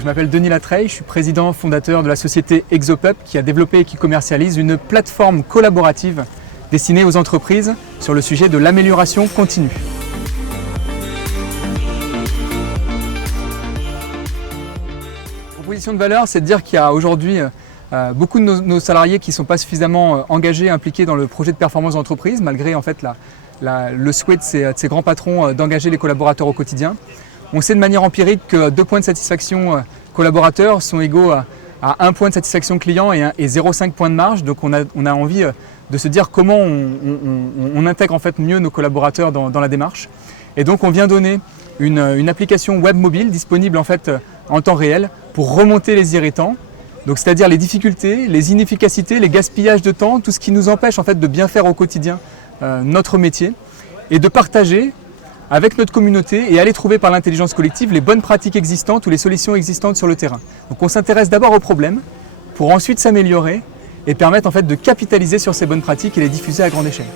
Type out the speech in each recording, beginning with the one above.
Je m'appelle Denis Latreille, je suis président fondateur de la société Exopup qui a développé et qui commercialise une plateforme collaborative destinée aux entreprises sur le sujet de l'amélioration continue. La proposition de valeur, c'est de dire qu'il y a aujourd'hui beaucoup de nos salariés qui ne sont pas suffisamment engagés, impliqués dans le projet de performance d'entreprise, malgré en fait le souhait de ces grands patrons d'engager les collaborateurs au quotidien. On sait de manière empirique que 2 points de satisfaction collaborateurs sont égaux à 1 point de satisfaction client et 0,5 points de marge. Donc on a envie de se dire comment on intègre en fait mieux nos collaborateurs dans la démarche. Et donc on vient donner une application web mobile disponible en fait en temps réel pour remonter les irritants. Donc c'est-à-dire les difficultés, les inefficacités, les gaspillages de temps, tout ce qui nous empêche en fait de bien faire au quotidien notre métier et de partager avec notre communauté et aller trouver par l'intelligence collective les bonnes pratiques existantes ou les solutions existantes sur le terrain. Donc on s'intéresse d'abord aux problèmes pour ensuite s'améliorer et permettre en fait de capitaliser sur ces bonnes pratiques et les diffuser à grande échelle.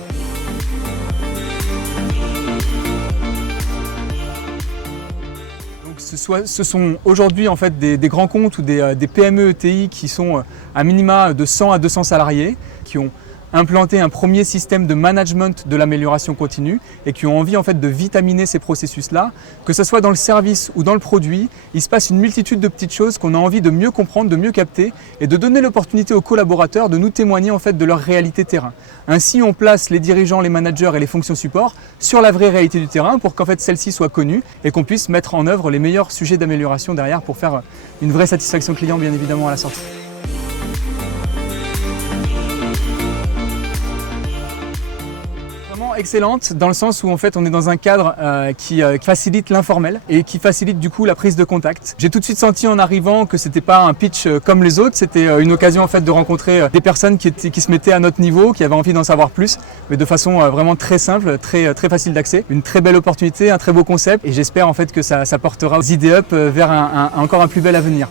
Donc ce sont aujourd'hui en fait des grands comptes ou des PME ETI qui sont à minima de 100 à 200 salariés qui ont implanter un premier système de management de l'amélioration continue et qui ont envie en fait de vitaminer ces processus-là, que ce soit dans le service ou dans le produit, il se passe une multitude de petites choses qu'on a envie de mieux comprendre, de mieux capter et de donner l'opportunité aux collaborateurs de nous témoigner en fait de leur réalité terrain. Ainsi, on place les dirigeants, les managers et les fonctions support sur la vraie réalité du terrain pour qu'en fait celle-ci soit connue et qu'on puisse mettre en œuvre les meilleurs sujets d'amélioration derrière pour faire une vraie satisfaction client bien évidemment à la sortie. Excellente dans le sens où en fait on est dans un cadre qui facilite l'informel et qui facilite du coup la prise de contact. J'ai tout de suite senti en arrivant que c'était pas un pitch comme les autres, c'était une occasion en fait de rencontrer des personnes qui se mettaient à notre niveau, qui avaient envie d'en savoir plus, mais de façon vraiment très simple, très facile d'accès. Une très belle opportunité, un très beau concept et j'espère en fait que ça portera Ideup vers encore un plus bel avenir.